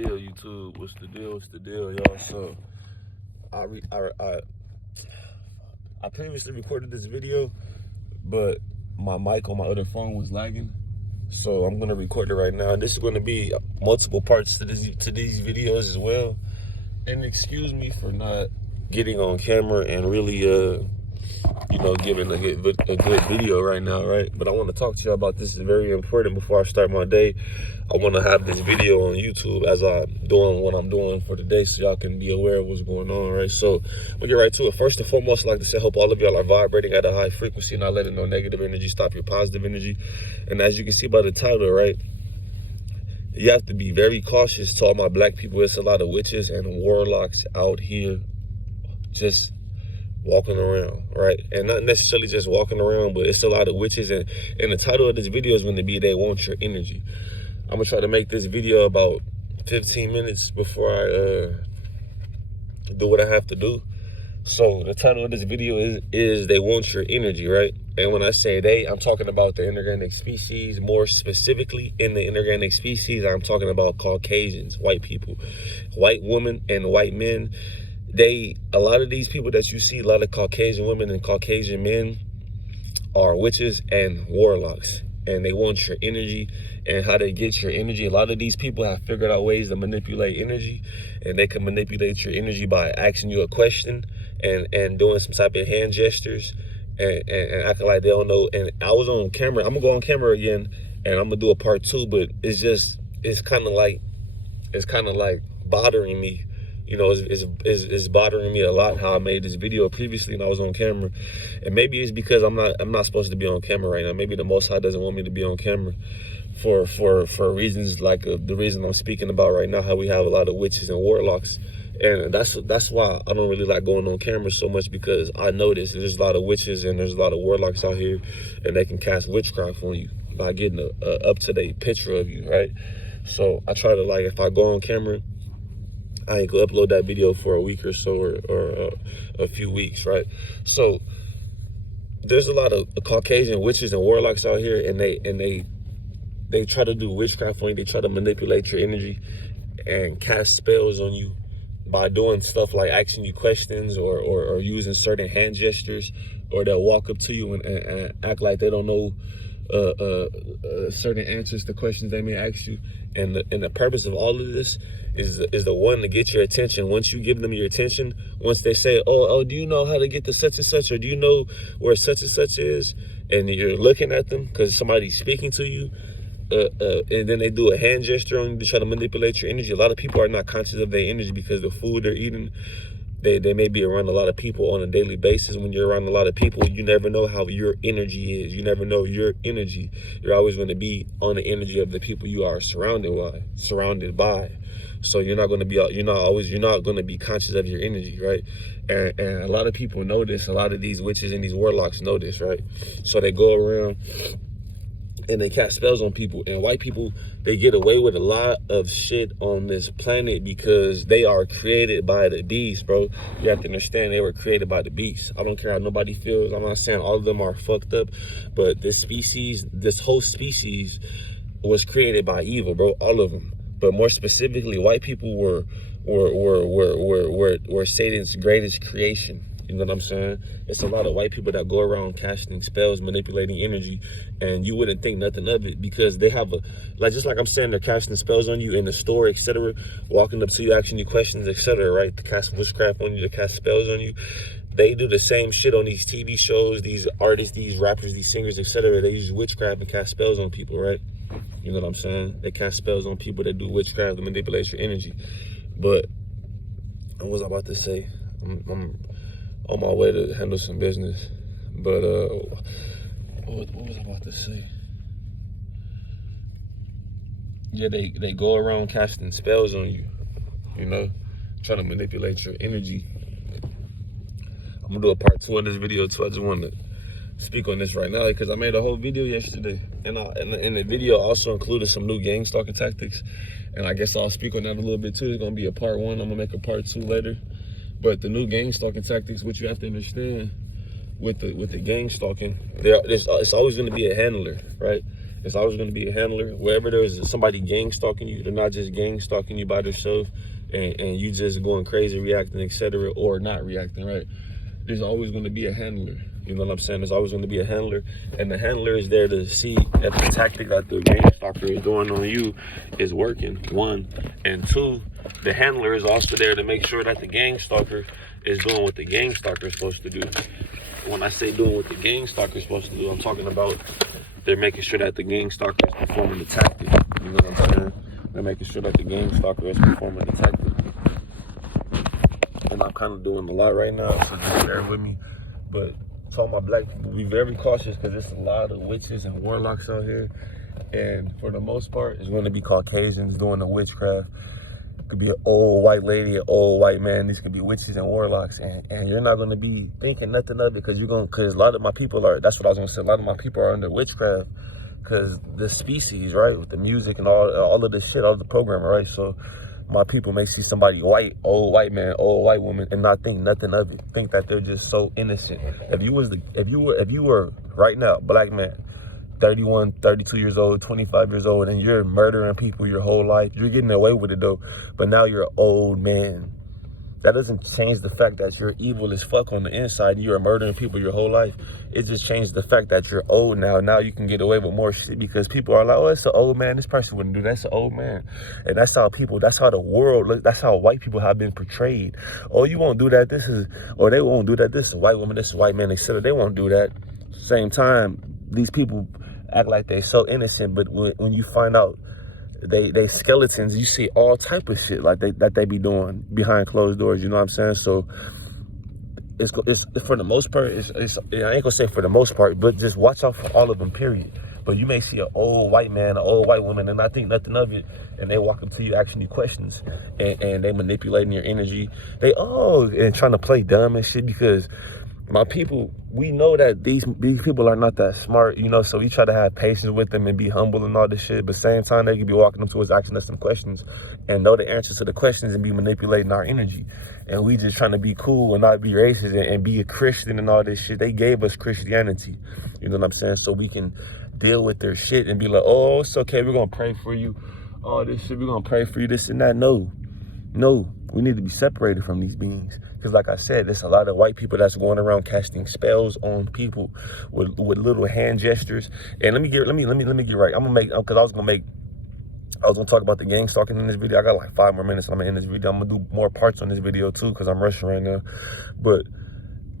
deal, YouTube? What's the deal? What's the deal, y'all? So, I previously recorded this video, but my mic on my other phone was lagging. So I'm gonna record it right now. This is gonna be multiple parts to these videos as well. And excuse me for not getting on camera and really giving a good video right now, right? But I want to talk to you about this. Is very important before I start my day. I want to have this video on YouTube as I'm doing what I'm doing for the day, so y'all can be aware of what's going on, right? So we'll get right to it. First and foremost, I'd like to say, I hope all of y'all are vibrating at a high frequency, not letting no negative energy stop your positive energy. And as you can see by the title, right, you have to be very cautious. To all my black people, it's a lot of witches and warlocks out here just walking around, right? And not necessarily just walking around, but it's a lot of witches. And the title of this video is going to be They Want Your Energy. I'm going to try to make this video about 15 minutes before I do what I have to do. So the title of this video is They Want Your Energy, right? And when I say they, I'm talking about the inorganic species. More specifically, in the inorganic species, I'm talking about Caucasians, white people, white women and white men. A lot of these people that you see, a lot of Caucasian women and Caucasian men are witches and warlocks, and they want your energy. And how they get your energy, a lot of these people have figured out ways to manipulate energy, and they can manipulate your energy by asking you a question and doing some type of hand gestures and acting like they don't know. And I was on camera. I'm gonna go on camera again, and I'm gonna do a part 2, but it's kind of like bothering me. You know, it's bothering me a lot how I made this video previously and I was on camera. And maybe it's because I'm not supposed to be on camera right now. Maybe the Most High doesn't want me to be on camera for reasons like the reason I'm speaking about right now, how we have a lot of witches and warlocks. And that's why I don't really like going on camera so much, because I notice there's a lot of witches and there's a lot of warlocks out here, and they can cast witchcraft on you by getting a up-to-date picture of you, right? So I try to, like, if I go on camera, I ain't gonna upload that video for a week or so, or a few weeks, right? So there's a lot of Caucasian witches and warlocks out here, and they try to do witchcraft on you. They try to manipulate your energy and cast spells on you by doing stuff like asking you questions or using certain hand gestures, or they'll walk up to you and act like they don't know certain answers to questions they may ask you. And the purpose of all of this is the one to get your attention. Once you give them your attention, once they say, oh, do you know how to get to such and such, or do you know where such and such is, and you're looking at them because somebody's speaking to you, and then they do a hand gesture on you to try to manipulate your energy. A lot of people are not conscious of their energy because the food they're eating, they may be around a lot of people on a daily basis. When you're around a lot of people, you never know how your energy is. You never know your energy. You're always going to be on the energy of the people you are surrounded by. So you're not going to be conscious of your energy, right? And a lot of people know this. A lot of these witches and these warlocks know this, right? So they go around and they cast spells on people. And white people, they get away with a lot of shit on this planet because they are created by the beast, bro. You have to understand, they were created by the beast. I don't care how nobody feels. I'm not saying all of them are fucked up, but this whole species was created by evil, bro. All of them. But more specifically, white people were Satan's greatest creation. You know what I'm saying? It's a lot of white people that go around casting spells, manipulating energy, and you wouldn't think nothing of it because they have just like I'm saying, they're casting spells on you in the store, etc., walking up to you, asking you questions, etc., right? To cast witchcraft on you, to cast spells on you. They do the same shit on these TV shows, these artists, these rappers, these singers, etc. They use witchcraft and cast spells on people, right? You know what I'm saying? They cast spells on people that do witchcraft to manipulate your energy. But what was I about to say? I'm on my way to handle some business. But what was I about to say? Yeah, they go around casting spells on you, you know, trying to manipulate your energy. I'm gonna do a part 2 of this video too. I just want to speak on this right now because I made a whole video yesterday, and the video also included some new gang stalking tactics, and I guess I'll speak on that a little bit too. It's gonna be a part 1. I'm gonna make a part 2 later. But the new gang stalking tactics, what you have to understand with the gang stalking, it's always gonna be a handler, right? It's always going to be a handler. Wherever there's somebody gang stalking you, they're not just gang stalking you by themselves and you just going crazy, reacting, etc., or not reacting, right? There's always going to be a handler. You know what I'm saying? There's always going to be a handler, and the handler is there to see if the tactic that the gang stalker is doing on you is working, one. And two, the handler is also there to make sure that the gang stalker is doing what the gang stalker is supposed to do. When I say doing what the gang stalker is supposed to do, I'm talking about they're making sure that the gang stalker is performing the tactic. You know what I'm saying? They're making sure that the gang stalker is performing the tactic. And I'm kind of doing a lot right now, so just bear with me. But to all my black people, be very cautious because there's a lot of witches and warlocks out here. And for the most part, it's going to be Caucasians doing the witchcraft. It could be an old white lady, an old white man. These could be witches and warlocks. And you're not going to be thinking nothing of it because because a lot of my people are, that's what I was going to say, a lot of my people are under witchcraft because the species, right, with the music and all of this shit, all of the programming, right? So my people may see somebody white, old white man, old white woman, and not think nothing of it. Think that they're just so innocent. If you were right now, black man, 31, 32 years old, 25 years old, and you're murdering people your whole life, you're getting away with it though, but now you're an old man. That doesn't change the fact that you're evil as fuck on the inside and you're murdering people your whole life. It just changed the fact that you're old now. Now you can get away with more shit because people are like, oh, it's an old man. This person wouldn't do that. That's an old man. And that's how that's how the world looks. That's how white people have been portrayed. Oh, you won't do that. Or they won't do that. This is a white woman. This is a white man, etc. They won't do that. Same time, these people act like they're so innocent, but when you find out they skeletons, you see all type of shit like that they be doing behind closed doors. You know what I'm saying? So it's for the most part, I ain't gonna say for the most part, but just watch out for all of them, period. But you may see an old white man, an old white woman, and not think nothing of it, and they walk up to you asking you questions, and they manipulating your energy. And trying to play dumb and shit because my people, we know that these people are not that smart, you know, so we try to have patience with them and be humble and all this shit. But same time, they could be walking up to us, asking us some questions and know the answers to the questions and be manipulating our energy. And we just trying to be cool and not be racist and be a Christian and all this shit. They gave us Christianity, you know what I'm saying? So we can deal with their shit and be like, oh, it's okay, we're going to pray for you. All this shit, we're going to pray for you, this and that. No, we need to be separated from these beings. Because like I said, there's a lot of white people that's going around casting spells on people with little hand gestures. And let me get right. I'm gonna make, because I was gonna talk about the gang stalking in this video. I got like 5 more minutes and I'm gonna end this video. I'm gonna do more parts on this video too, because I'm rushing right now. But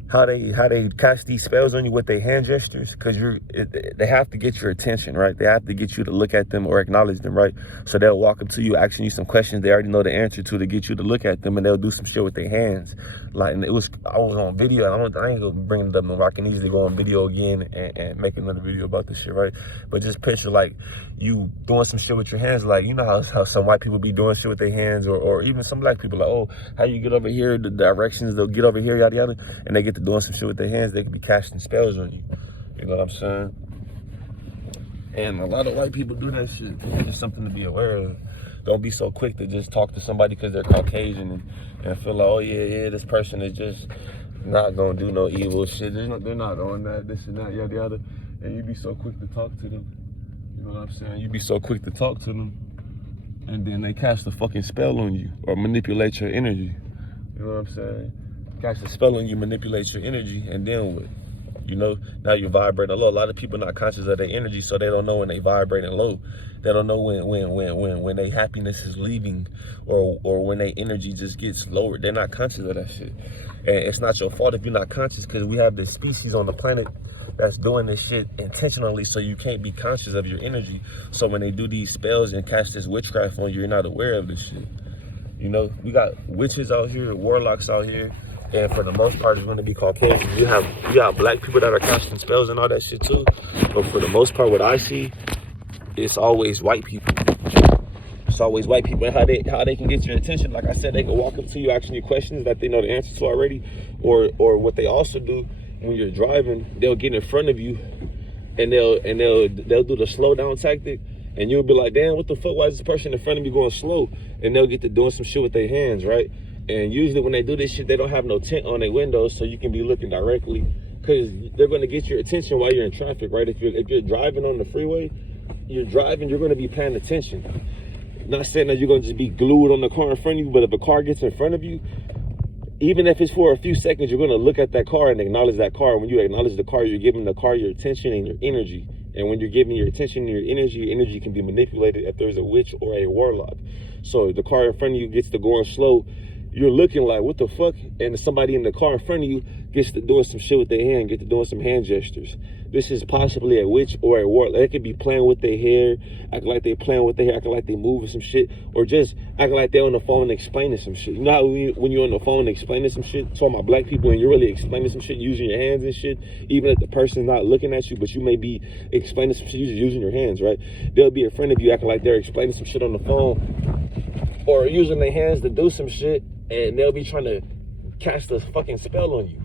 how they cast these spells on you with their hand gestures, because they have to get your attention, right? They have to get you to look at them or acknowledge them, right? So they'll walk up to you asking you some questions they already know the answer to get you to look at them, and they'll do some shit with their hands. Like, and I was on video, and I ain't gonna bring it up no more. I can easily go on video again and make another video about this shit, right? But just picture like you doing some shit with your hands, like, you know how some white people be doing shit with their hands, or even some black people, like, oh, how you get over here, the directions, they'll get over here, yada yada, and they get to doing some shit with their hands. They could be casting spells on you. You know what I'm saying? And a lot of white people do that shit. It's just something to be aware of. Don't be so quick to just talk to somebody because they're Caucasian and feel like, oh yeah, this person is just not gonna do no evil shit. They're not on that, this and that, yada yada. And you be so quick to talk to them. You know what I'm saying? You be so quick to talk to them, and then they cast a fucking spell on you or manipulate your energy. You know what I'm saying? Cast a spell on you, manipulate your energy, and then what? You know, now you're vibrating low. A lot of people not conscious of their energy, so they don't know when they vibrating low. They don't know when their happiness is leaving, or when their energy just gets lowered. They're not conscious of that shit. And it's not your fault if you're not conscious, because we have this species on the planet that's doing this shit intentionally, so you can't be conscious of your energy. So when they do these spells and cast this witchcraft on you, you're not aware of this shit. You know, we got witches out here, warlocks out here. And for the most part, it's going to be Caucasians. You have black people that are casting spells and all that shit too. But for the most part, what I see, it's always white people. It's always white people. And how they can get your attention, like I said, they can walk up to you asking you questions that they know the answer to already. Or what they also do when you're driving, they'll get in front of you and they'll do the slow down tactic. And you'll be like, damn, what the fuck? Why is this person in front of me going slow? And they'll get to doing some shit with their hands, right? And usually when they do this shit, they don't have no tint on their windows, so you can be looking directly, because they're going to get your attention while you're in traffic, right? If you're driving on the freeway you're driving, you're going to be paying attention. Not saying that you're going to just be glued on the car in front of you, but if a car gets in front of you, even if it's for a few seconds, you're going to look at that car and acknowledge that car. When you acknowledge the car, you're giving the car your attention and your energy. And when you're giving your attention and your energy can be manipulated if there's a witch or a warlock. So the car in front of you gets to going slow, you're looking like, what the fuck? And somebody in the car in front of you gets to doing some shit with their hand, get to doing some hand gestures. This is possibly a witch or a warlock. They could be playing with their hair, acting like they're playing with their hair, acting like they're moving some shit, or just acting like they're on the phone explaining some shit. You know how when you're on the phone explaining some shit, talking about black people, and you're really explaining some shit using your hands and shit, even if the person's not looking at you, but you may be explaining some shit using your hands, right? They'll be in front of you acting like they're explaining some shit on the phone, or using their hands to do some shit, and they'll be trying to cast a fucking spell on you.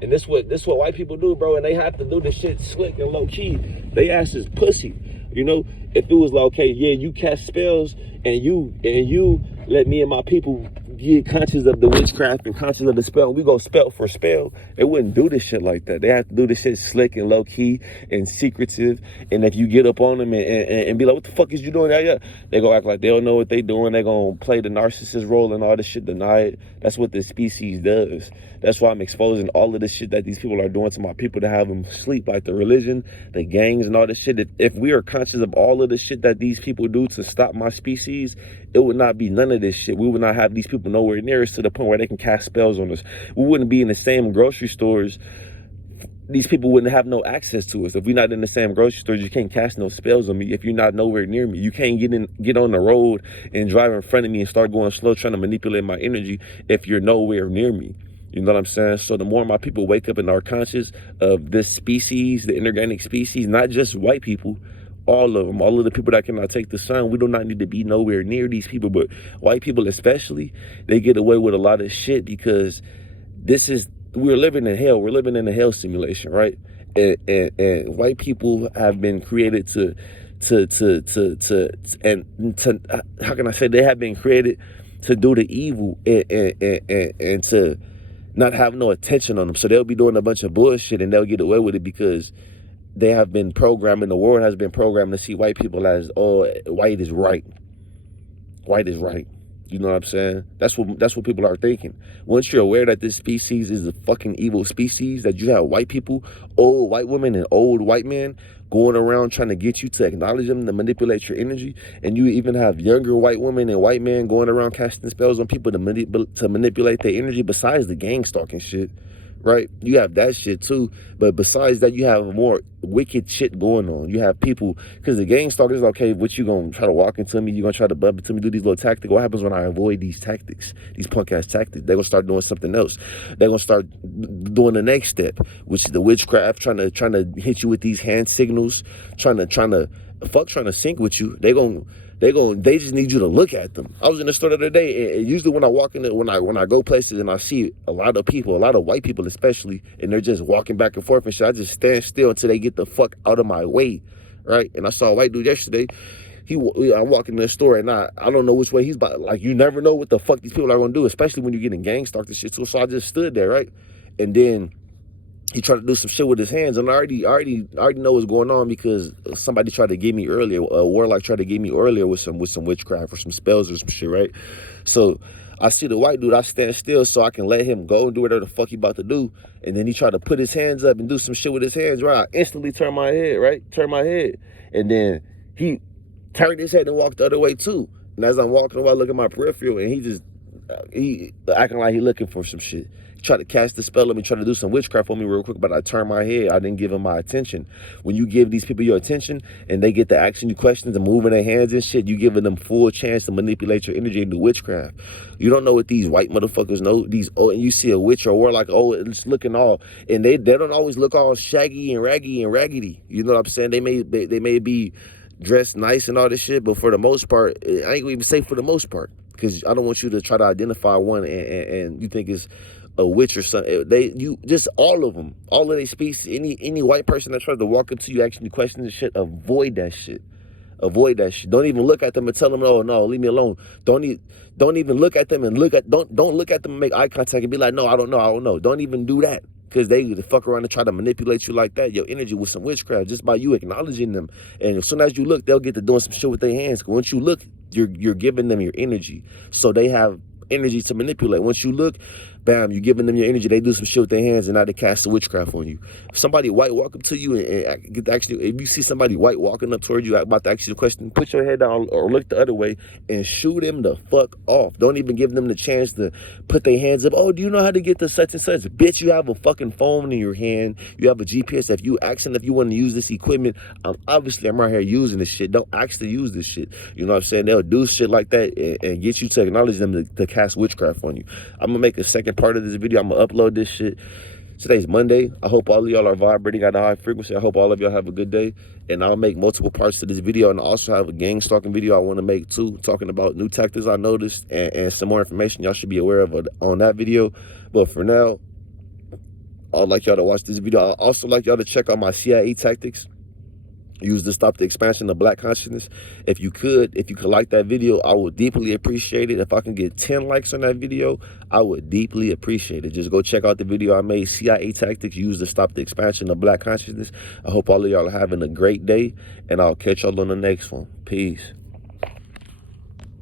And this what white people do, bro, and they have to do this shit slick and low key. They ass is pussy. You know, if it was like, okay, yeah, you cast spells and you let me and my people get conscious of the witchcraft and conscious of the spell, and we go spell for spell, they wouldn't do this shit like that. They have to do this shit slick and low key and secretive. And if you get up on them and be like, what the fuck is you doing? Yeah, they go act like they don't know what they doing. They gonna play the narcissist role and all this shit, deny it. That's what this species does. That's why I'm exposing all of this shit that these people are doing to my people to have them sleep, like the religion, the gangs, and all this shit. If we are conscious of all of the shit that these people do to stop my species, it would not be none of this shit. We would not have these people nowhere near us to the point where they can cast spells on us. We wouldn't be in the same grocery stores. These people wouldn't have no access to us. If we're not in the same grocery stores, you can't cast no spells on me. If you're not nowhere near me, you can't get on the road and drive in front of me and start going slow trying to manipulate my energy if you're nowhere near me. You know what I'm saying? So the more my people wake up and are conscious of this species, the inorganic species, not just white people, all of them, all of the people that cannot take the sun, we do not need to be nowhere near these people. But white people especially, they get away with a lot of shit because we're living in hell. We're living in a hell simulation, right? And white people have been created how can I say, they have been created to do the evil and to not have no attention on them. So they'll be doing a bunch of bullshit and they'll get away with it because they have been programmed, and the world has been programmed to see white people as, oh, white is right. White is right. You know what I'm saying? That's what people are thinking. Once you're aware that this species is a fucking evil species, that you have white people, old white women and old white men going around trying to get you to acknowledge them, to manipulate your energy, and you even have younger white women and white men going around casting spells on people to manipulate their energy, besides the gang stalking shit, right? You have that shit too, but besides that, you have more wicked shit going on. You have people, because the gang stalkers, okay, what you gonna try to walk into me, you gonna try to bump into me, do these little tactics. What happens when I avoid these tactics, these punk ass tactics? They're gonna start doing something else. They're gonna start doing the next step, which is the witchcraft, trying to hit you with these hand signals, trying to sync with you. They just need you to look at them. I was in the store the other day, and usually when I walk in, when I go places and I see a lot of people, a lot of white people especially, and they're just walking back and forth and shit, I just stand still until they get the fuck out of my way, right? And I saw a white dude yesterday. I'm walking in the store, and I don't know which way he's about. Like, you never know what the fuck these people are gonna do, especially when you're getting gang stalked and shit. So I just stood there, right? And then he tried to do some shit with his hands, and I already know what's going on because somebody tried to get me earlier. A warlock tried to get me earlier with some witchcraft or some spells or some shit, right? So I see the white dude, I stand still so I can let him go and do whatever the fuck he about to do. And then he tried to put his hands up and do some shit with his hands, right? I instantly turn my head. And then he turned his head and walked the other way too. And as I'm walking away, I look at my peripheral, and he acting like he looking for some shit. Try to cast the spell on me, try to do some witchcraft on me real quick, but I turned my head. I didn't give him my attention. When you give these people your attention and they get to asking you questions and moving their hands and shit, you giving them full chance to manipulate your energy and do witchcraft. You don't know what these white motherfuckers know. And you see a witch or warlock, it's looking all, and they don't always look all shaggy and raggy and raggedy. You know what I'm saying? They may be dressed nice and all this shit, but for the most part, I ain't gonna even say for the most part, because I don't want you to try to identify one and you think it's a witch or something. Just all of them, all of their species, any white person that tries to walk up to you asking you questions and shit, avoid that shit. Avoid that shit. Don't even look at them and tell them, oh no, leave me alone. Don't even look at them and don't look at them and make eye contact and be like, no, I don't know. Don't even do that. Because they fuck around and try to manipulate you like that, your energy with some witchcraft, just by you acknowledging them. And as soon as you look, they'll get to doing some shit with their hands. Once you look, you're giving them your energy. So they have energy to manipulate. Once you look, bam, you're giving them your energy. They do some shit with their hands, and now they cast the witchcraft on you. If somebody white walk up to you and get to actually, if you see somebody white walking up towards you about to ask you a question, put your head down or look the other way and shoot them the fuck off. Don't even give them the chance to put their hands up. Oh, do you know how to get to such and such? Bitch, you have a fucking phone in your hand. You have a GPS. If you asking if you want to use this equipment, obviously I'm right here using this shit. Don't ask to use this shit. You know what I'm saying? They'll do shit like that and get you to acknowledge them to cast witchcraft on you. I'm gonna make a second part of this video. I'm gonna upload this shit. Today's Monday. I hope all of y'all are vibrating at a high frequency. I hope all of y'all have a good day. And I'll make multiple parts to this video. And I also have a gang stalking video I want to make too, talking about new tactics I noticed and some more information y'all should be aware of on that video. But for now, I'd like y'all to watch this video. I'd also like y'all to check out my CIA tactics used to stop the expansion of black consciousness. If you could like that video, I would deeply appreciate it. If I can get 10 likes on that video, I would deeply appreciate it. Just go check out the video I made, CIA tactics used to stop the expansion of black consciousness. I hope all of y'all are having a great day, and I'll catch y'all on the next one. Peace.